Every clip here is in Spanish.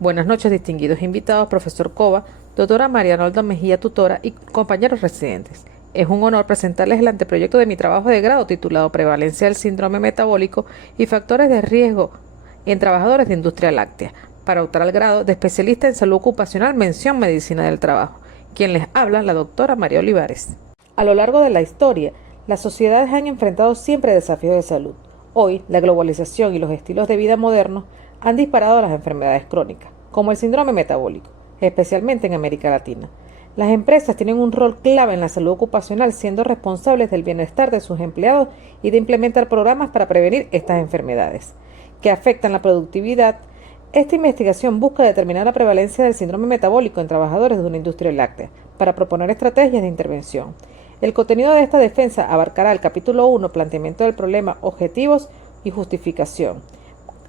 Buenas noches, distinguidos invitados, profesor Cova, doctora María Arnolda Mejía, tutora y compañeros residentes. Es un honor presentarles el anteproyecto de mi trabajo de grado titulado Prevalencia del síndrome metabólico y factores de riesgo en trabajadores de industria láctea, para optar al grado de especialista en salud ocupacional, mención medicina del trabajo. Quien les habla, la doctora María Olivares. A lo largo de la historia, las sociedades han enfrentado siempre desafíos de salud. Hoy, la globalización y los estilos de vida modernos han disparado las enfermedades crónicas, como el síndrome metabólico, especialmente en América Latina. Las empresas tienen un rol clave en la salud ocupacional, siendo responsables del bienestar de sus empleados y de implementar programas para prevenir estas enfermedades, que afectan la productividad. Esta investigación busca determinar la prevalencia del síndrome metabólico en trabajadores de una industria láctea, para proponer estrategias de intervención. El contenido de esta defensa abarcará el capítulo 1, planteamiento del problema, objetivos y justificación.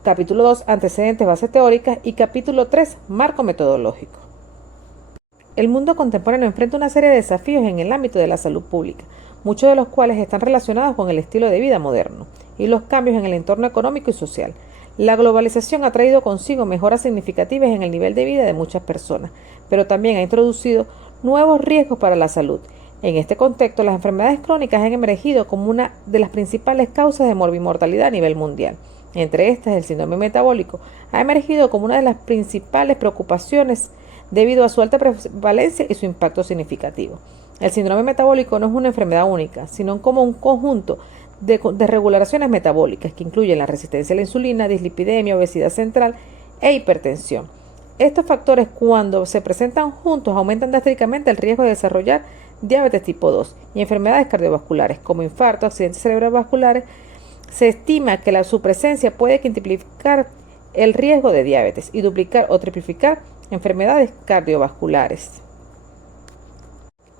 Capítulo 2, antecedentes, bases teóricas, y capítulo 3, marco metodológico. El mundo contemporáneo enfrenta una serie de desafíos en el ámbito de la salud pública, muchos de los cuales están relacionados con el estilo de vida moderno y los cambios en el entorno económico y social. La globalización ha traído consigo mejoras significativas en el nivel de vida de muchas personas, pero también ha introducido nuevos riesgos para la salud. En este contexto, las enfermedades crónicas han emergido como una de las principales causas de morbimortalidad a nivel mundial. Entre estas, el síndrome metabólico ha emergido como una de las principales preocupaciones debido a su alta prevalencia y su impacto significativo. El síndrome metabólico no es una enfermedad única, sino como un conjunto de regulaciones metabólicas que incluyen la resistencia a la insulina, dislipidemia, obesidad central e hipertensión. Estos factores, cuando se presentan juntos, aumentan drásticamente el riesgo de desarrollar diabetes tipo 2 y enfermedades cardiovasculares como infarto, accidentes cerebrovasculares. Se estima que su presencia puede quintuplicar el riesgo de diabetes y duplicar o triplicar enfermedades cardiovasculares.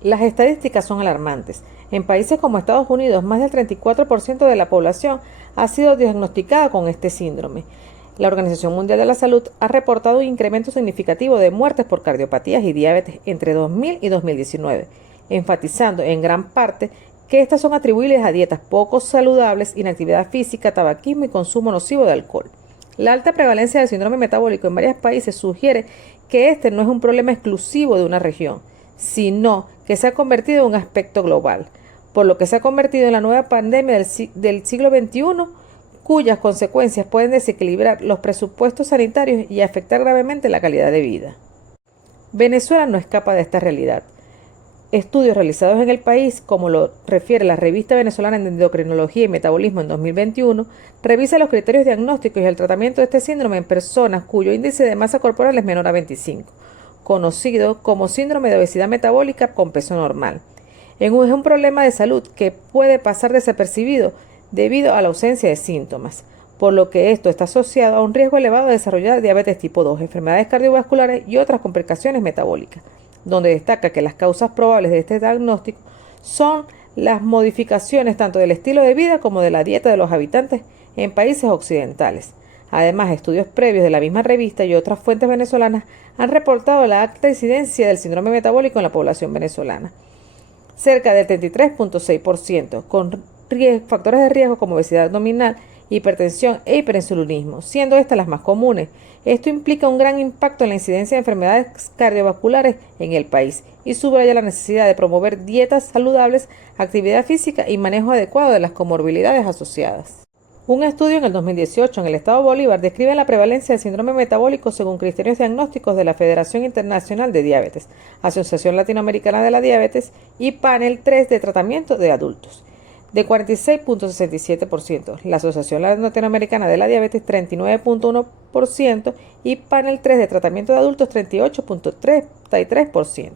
Las estadísticas son alarmantes. En países como Estados Unidos, más del 34% de la población ha sido diagnosticada con este síndrome. La Organización Mundial de la Salud ha reportado un incremento significativo de muertes por cardiopatías y diabetes entre 2000 y 2019, enfatizando en gran parte que estas son atribuibles a dietas poco saludables, inactividad física, tabaquismo y consumo nocivo de alcohol. La alta prevalencia del síndrome metabólico en varios países sugiere que este no es un problema exclusivo de una región, sino que se ha convertido en un aspecto global, por lo que se ha convertido en la nueva pandemia del siglo XXI, cuyas consecuencias pueden desequilibrar los presupuestos sanitarios y afectar gravemente la calidad de vida. Venezuela no escapa de esta realidad. Estudios realizados en el país, como lo refiere la Revista Venezolana de Endocrinología y Metabolismo en 2021, revisa los criterios diagnósticos y el tratamiento de este síndrome en personas cuyo índice de masa corporal es menor a 25, conocido como síndrome de obesidad metabólica con peso normal. Es un problema de salud que puede pasar desapercibido debido a la ausencia de síntomas, por lo que esto está asociado a un riesgo elevado de desarrollar diabetes tipo 2, enfermedades cardiovasculares y otras complicaciones metabólicas, donde destaca que las causas probables de este diagnóstico son las modificaciones tanto del estilo de vida como de la dieta de los habitantes en países occidentales. Además, estudios previos de la misma revista y otras fuentes venezolanas han reportado la alta incidencia del síndrome metabólico en la población venezolana, cerca del 33.6%, con factores de riesgo como obesidad abdominal, hipertensión e hiperinsulinismo, siendo estas las más comunes. Esto implica un gran impacto en la incidencia de enfermedades cardiovasculares en el país y subraya la necesidad de promover dietas saludables, actividad física y manejo adecuado de las comorbilidades asociadas. Un estudio en el 2018 en el estado Bolívar describe la prevalencia del síndrome metabólico según criterios diagnósticos de la Federación Internacional de Diabetes, Asociación Latinoamericana de la Diabetes y Panel 3 de Tratamiento de Adultos, de 46.67%, la Asociación Latinoamericana de la Diabetes 39.1% y Panel 3 de Tratamiento de Adultos 38.33%,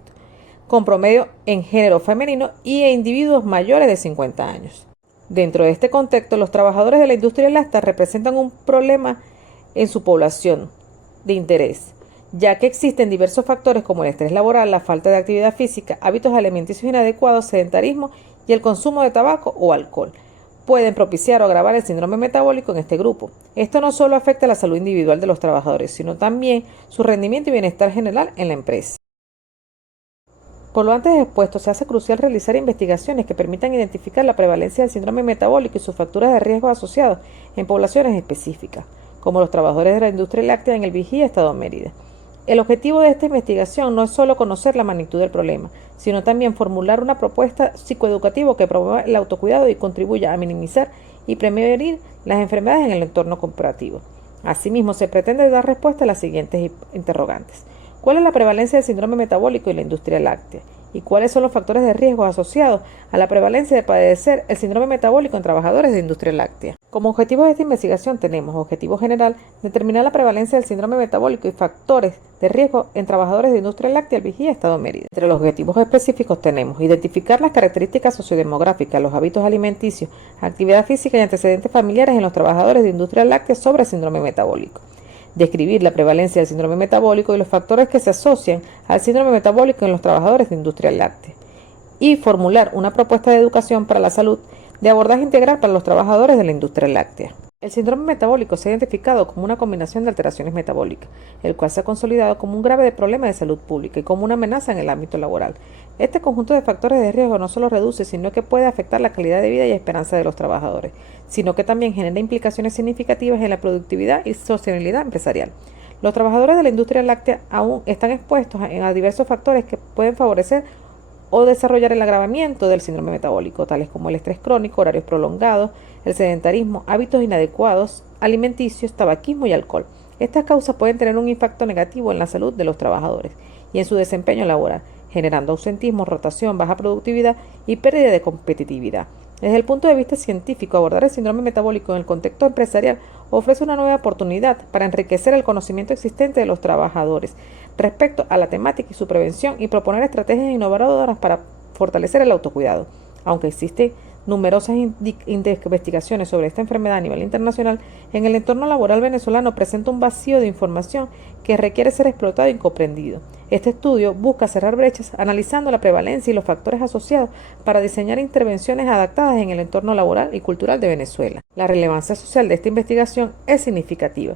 con promedio en género femenino y en individuos mayores de 50 años. Dentro de este contexto, los trabajadores de la industria láctea representan un problema en su población de interés, ya que existen diversos factores como el estrés laboral, la falta de actividad física, hábitos alimenticios inadecuados, sedentarismo y el consumo de tabaco o alcohol. Pueden propiciar o agravar el síndrome metabólico en este grupo. Esto no solo afecta a la salud individual de los trabajadores, sino también su rendimiento y bienestar general en la empresa. Por lo antes expuesto, se hace crucial realizar investigaciones que permitan identificar la prevalencia del síndrome metabólico y sus factores de riesgo asociados en poblaciones específicas, como los trabajadores de la industria láctea en el Vigía, Estado Mérida. El objetivo de esta investigación no es solo conocer la magnitud del problema, sino también formular una propuesta psicoeducativa que promueva el autocuidado y contribuya a minimizar y prevenir las enfermedades en el entorno corporativo. Asimismo, se pretende dar respuesta a las siguientes interrogantes. ¿Cuál es la prevalencia del síndrome metabólico en la industria láctea? ¿Y cuáles son los factores de riesgo asociados a la prevalencia de padecer el síndrome metabólico en trabajadores de industria láctea? Como objetivo de esta investigación tenemos, objetivo general, determinar la prevalencia del síndrome metabólico y factores de riesgo en trabajadores de industria láctea del Vigía, Estado Mérida. Entre los objetivos específicos tenemos identificar las características sociodemográficas, los hábitos alimenticios, actividad física y antecedentes familiares en los trabajadores de industria láctea sobre síndrome metabólico. Describir la prevalencia del síndrome metabólico y los factores que se asocian al síndrome metabólico en los trabajadores de industria láctea. Y formular una propuesta de educación para la salud de abordaje integral para los trabajadores de la industria láctea. El síndrome metabólico se ha identificado como una combinación de alteraciones metabólicas, el cual se ha consolidado como un grave problema de salud pública y como una amenaza en el ámbito laboral. Este conjunto de factores de riesgo no solo reduce, sino que puede afectar la calidad de vida y esperanza de los trabajadores, sino que también genera implicaciones significativas en la productividad y sostenibilidad empresarial. Los trabajadores de la industria láctea aún están expuestos a diversos factores que pueden favorecer o desarrollar el agravamiento del síndrome metabólico, tales como el estrés crónico, horarios prolongados, el sedentarismo, hábitos inadecuados, alimenticios, tabaquismo y alcohol. Estas causas pueden tener un impacto negativo en la salud de los trabajadores y en su desempeño laboral, generando ausentismo, rotación, baja productividad y pérdida de competitividad. Desde el punto de vista científico, abordar el síndrome metabólico en el contexto empresarial ofrece una nueva oportunidad para enriquecer el conocimiento existente de los trabajadores respecto a la temática y su prevención y proponer estrategias innovadoras para fortalecer el autocuidado. Aunque existen numerosas investigaciones sobre esta enfermedad a nivel internacional, en el entorno laboral venezolano presenta un vacío de información que requiere ser explotado y comprendido. Este estudio busca cerrar brechas analizando la prevalencia y los factores asociados para diseñar intervenciones adaptadas en el entorno laboral y cultural de Venezuela. La relevancia social de esta investigación es significativa,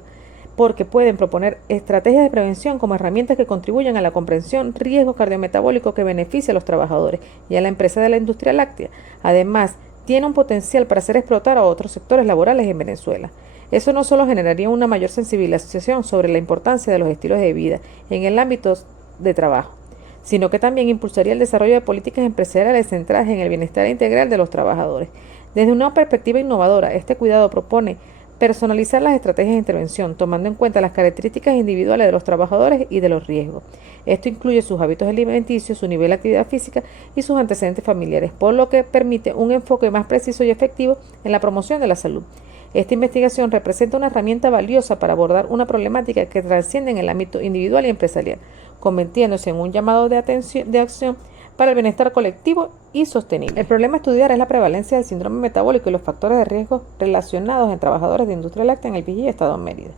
porque pueden proponer estrategias de prevención como herramientas que contribuyan a la comprensión riesgo cardiometabólico que beneficia a los trabajadores y a la empresa de la industria láctea. Además, tiene un potencial para hacer explotar a otros sectores laborales en Venezuela. Eso no solo generaría una mayor sensibilización sobre la importancia de los estilos de vida en el ámbito de trabajo, sino que también impulsaría el desarrollo de políticas empresariales centradas en el bienestar integral de los trabajadores. Desde una perspectiva innovadora, este cuidado propone personalizar las estrategias de intervención, tomando en cuenta las características individuales de los trabajadores y de los riesgos. Esto incluye sus hábitos alimenticios, su nivel de actividad física y sus antecedentes familiares, por lo que permite un enfoque más preciso y efectivo en la promoción de la salud. Esta investigación representa una herramienta valiosa para abordar una problemática que trasciende en el ámbito individual y empresarial, convirtiéndose en un llamado de acción para el bienestar colectivo y sostenible. El problema a estudiar es la prevalencia del síndrome metabólico y los factores de riesgo relacionados en trabajadores de industria láctea en el Vigía, Estado Mérida.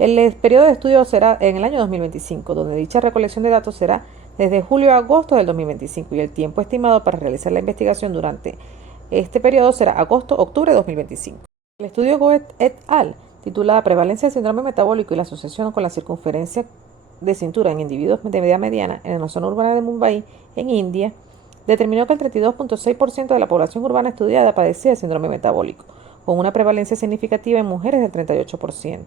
El periodo de estudio será en el año 2025, donde dicha recolección de datos será desde julio a agosto del 2025 y el tiempo estimado para realizar la investigación durante este periodo será agosto-octubre de 2025. El estudio Goethe et al., titulada Prevalencia del síndrome metabólico y la asociación con la circunferencia de cintura en individuos de edad mediana en la zona urbana de Mumbai, en India, determinó que el 32.6% de la población urbana estudiada padecía de síndrome metabólico, con una prevalencia significativa en mujeres del 38%.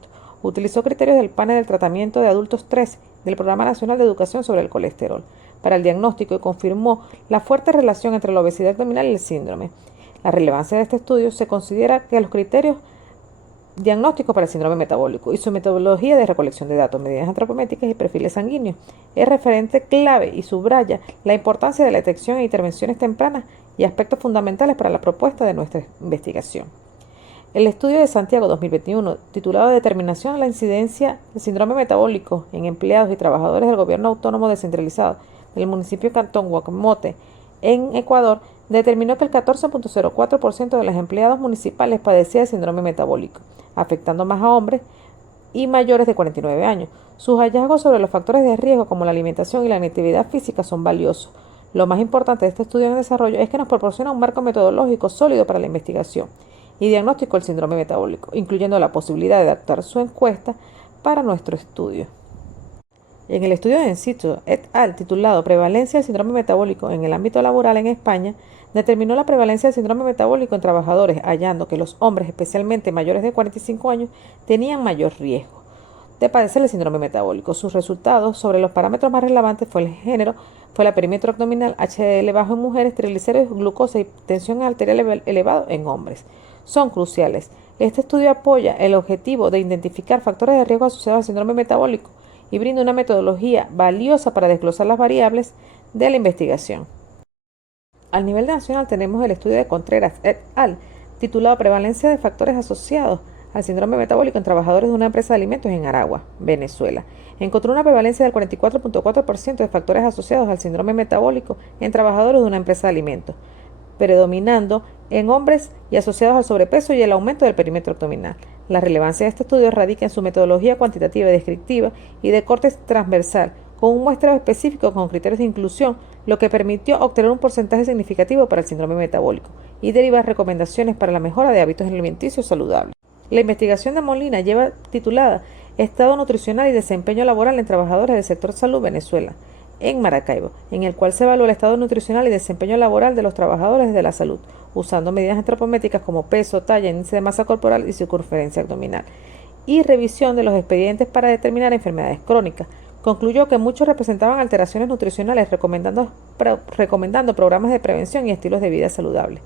Utilizó criterios del panel del tratamiento de adultos 3 del Programa Nacional de Educación sobre el Colesterol para el diagnóstico y confirmó la fuerte relación entre la obesidad abdominal y el síndrome. La relevancia de este estudio se considera que los criterios diagnósticos para el síndrome metabólico y su metodología de recolección de datos, medidas antropométricas y perfiles sanguíneos es referente clave y subraya la importancia de la detección e intervenciones tempranas y aspectos fundamentales para la propuesta de nuestra investigación. El estudio de Santiago 2021, titulado Determinación de la incidencia del síndrome metabólico en empleados y trabajadores del gobierno autónomo descentralizado del municipio Cantón Guacamote, en Ecuador, determinó que el 14.04% de los empleados municipales padecía de síndrome metabólico, afectando más a hombres y mayores de 49 años. Sus hallazgos sobre los factores de riesgo como la alimentación y la inactividad física son valiosos. Lo más importante de este estudio en desarrollo es que nos proporciona un marco metodológico sólido para la investigación y diagnóstico del síndrome metabólico, incluyendo la posibilidad de adaptar su encuesta para nuestro estudio. En el estudio de Encito et al. Titulado Prevalencia del síndrome metabólico en el ámbito laboral en España, determinó la prevalencia del síndrome metabólico en trabajadores, hallando que los hombres, especialmente mayores de 45 años, tenían mayor riesgo de padecer el síndrome metabólico. Sus resultados sobre los parámetros más relevantes fue el género, fue el perímetro abdominal, HDL bajo en mujeres, triglicéridos, glucosa y tensión arterial elevado en hombres. Son cruciales. Este estudio apoya el objetivo de identificar factores de riesgo asociados al síndrome metabólico y brinda una metodología valiosa para desglosar las variables de la investigación. Al nivel nacional tenemos el estudio de Contreras et al. Titulado Prevalencia de factores asociados al síndrome metabólico en trabajadores de una empresa de alimentos en Aragua, Venezuela. Encontró una prevalencia del 44.4% de factores asociados al síndrome metabólico en trabajadores de una empresa de alimentos, predominando en hombres y asociados al sobrepeso y el aumento del perímetro abdominal. La relevancia de este estudio radica en su metodología cuantitativa y descriptiva y de corte transversal, con un muestreo específico con criterios de inclusión, lo que permitió obtener un porcentaje significativo para el síndrome metabólico y derivar recomendaciones para la mejora de hábitos alimenticios saludables. La investigación de Molina lleva titulada Estado nutricional y desempeño laboral en trabajadores del sector salud Venezuela, en Maracaibo, en el cual se evalúa el estado nutricional y desempeño laboral de los trabajadores de la salud, usando medidas antropométricas como peso, talla, índice de masa corporal y circunferencia abdominal, y revisión de los expedientes para determinar enfermedades crónicas. Concluyó que muchos representaban alteraciones nutricionales, recomendando programas de prevención y estilos de vida saludables.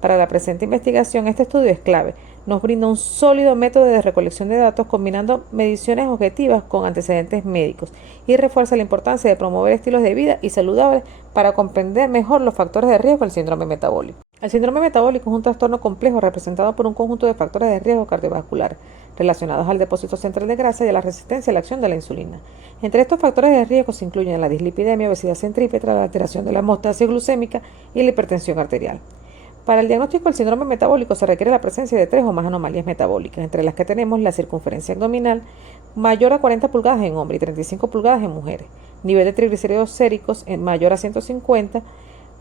Para la presente investigación, este estudio es clave. Nos brinda un sólido método de recolección de datos combinando mediciones objetivas con antecedentes médicos y refuerza la importancia de promover estilos de vida y saludables para comprender mejor los factores de riesgo del síndrome metabólico. El síndrome metabólico es un trastorno complejo representado por un conjunto de factores de riesgo cardiovascular relacionados al depósito central de grasa y a la resistencia a la acción de la insulina. Entre estos factores de riesgo se incluyen la dislipidemia, obesidad centrípeta, la alteración de la hemostasia glucémica y la hipertensión arterial. Para el diagnóstico del síndrome metabólico se requiere la presencia de 3 o más anomalías metabólicas, entre las que tenemos la circunferencia abdominal mayor a 40 pulgadas en hombres y 35 pulgadas en mujeres, nivel de triglicéridos séricos mayor a 150,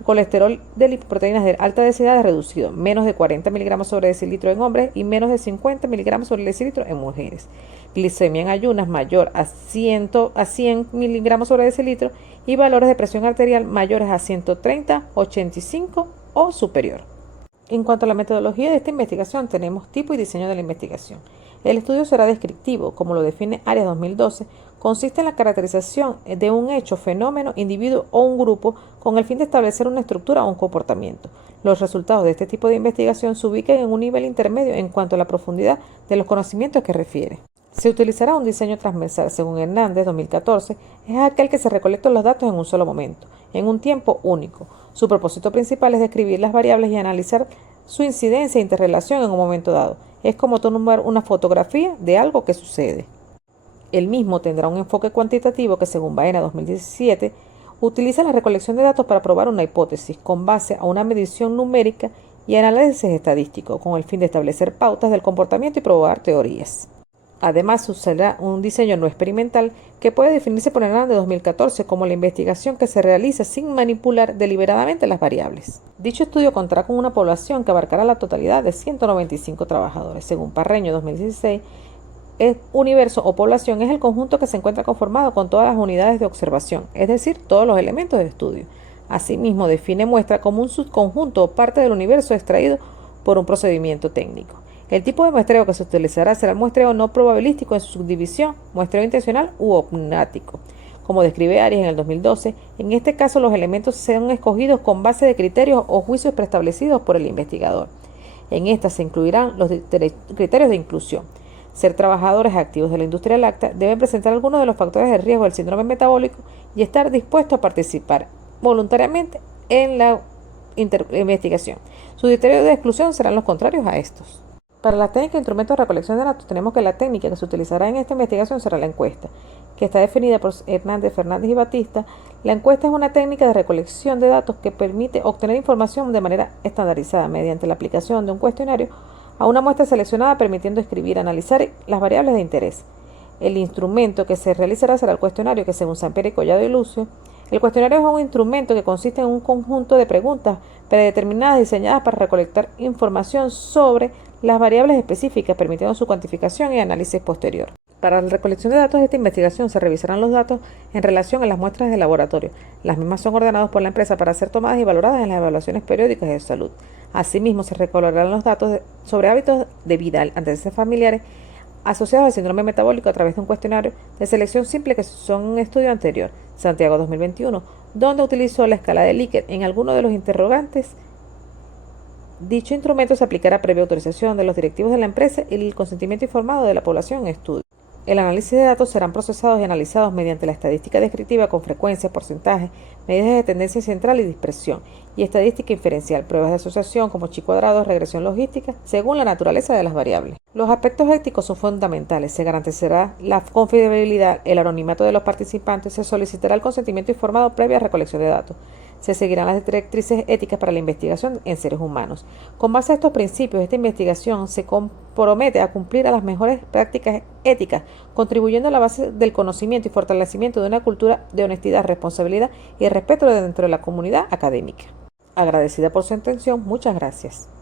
colesterol de lipoproteínas de alta densidad reducido, menos de 40 miligramos sobre decilitro en hombres y menos de 50 miligramos sobre decilitro en mujeres, glicemia en ayunas mayor a 100 miligramos sobre decilitro y valores de presión arterial mayores a 130, 85 o superior. En cuanto a la metodología de esta investigación, tenemos tipo y diseño de la investigación. El estudio será descriptivo, como lo define Arias 2012, consiste en la caracterización de un hecho, fenómeno, individuo o un grupo con el fin de establecer una estructura o un comportamiento. Los resultados de este tipo de investigación se ubican en un nivel intermedio en cuanto a la profundidad de los conocimientos que refiere. Se utilizará un diseño transversal, según Hernández 2014, es aquel que se recolectan los datos en un solo momento, en un tiempo único. Su propósito principal es describir las variables y analizar su incidencia e interrelación en un momento dado. Es como tomar una fotografía de algo que sucede. El mismo tendrá un enfoque cuantitativo que, según Baena 2017, utiliza la recolección de datos para probar una hipótesis con base a una medición numérica y análisis estadístico, con el fin de establecer pautas del comportamiento y probar teorías. Además, usará un diseño no experimental que puede definirse por Hernández de 2014 como la investigación que se realiza sin manipular deliberadamente las variables. Dicho estudio contará con una población que abarcará la totalidad de 195 trabajadores. Según Parreño 2016, el universo o población es el conjunto que se encuentra conformado con todas las unidades de observación, es decir, todos los elementos de estudio. Asimismo, define muestra como un subconjunto o parte del universo extraído por un procedimiento técnico. El tipo de muestreo que se utilizará será el muestreo no probabilístico en su subdivisión, muestreo intencional u opnático. Como describe Arias en el 2012, en este caso los elementos serán escogidos con base de criterios o juicios preestablecidos por el investigador. En esta se incluirán los criterios de inclusión. Ser trabajadores activos de la industria láctea, deben presentar algunos de los factores de riesgo del síndrome metabólico y estar dispuestos a participar voluntariamente en la investigación. Sus criterios de exclusión serán los contrarios a estos. Para la técnica de instrumentos de recolección de datos, tenemos que la técnica que se utilizará en esta investigación será la encuesta, que está definida por Hernández, Fernández y Batista. La encuesta es una técnica de recolección de datos que permite obtener información de manera estandarizada mediante la aplicación de un cuestionario a una muestra seleccionada, permitiendo escribir y analizar las variables de interés. El instrumento que se realizará será el cuestionario, que según Sampieri, Collado y Lucio, el cuestionario es un instrumento que consiste en un conjunto de preguntas predeterminadas diseñadas para recolectar información sobre las variables específicas, permitiendo su cuantificación y análisis posterior. Para la recolección de datos de esta investigación se revisarán los datos en relación a las muestras de laboratorio. Las mismas son ordenadas por la empresa para ser tomadas y valoradas en las evaluaciones periódicas de salud. Asimismo, se recolectarán los datos sobre hábitos de vida, antecedentes familiares asociados al síndrome metabólico a través de un cuestionario de selección simple que son un estudio anterior, Santiago 2021, donde utilizó la escala de Likert en alguno de los interrogantes. Dicho instrumento se aplicará previa autorización de los directivos de la empresa y el consentimiento informado de la población en estudio. El análisis de datos serán procesados y analizados mediante la estadística descriptiva con frecuencia, porcentaje, medidas de tendencia central y dispersión, y estadística inferencial, pruebas de asociación como chi cuadrado, regresión logística, según la naturaleza de las variables. Los aspectos éticos son fundamentales. Se garantizará la confidencialidad, el anonimato de los participantes, se solicitará el consentimiento informado previa recolección de datos. Se seguirán las directrices éticas para la investigación en seres humanos. Con base a estos principios, esta investigación se compromete a cumplir a las mejores prácticas éticas, contribuyendo a la base del conocimiento y fortalecimiento de una cultura de honestidad, responsabilidad y respeto dentro de la comunidad académica. Agradecida por su atención, muchas gracias.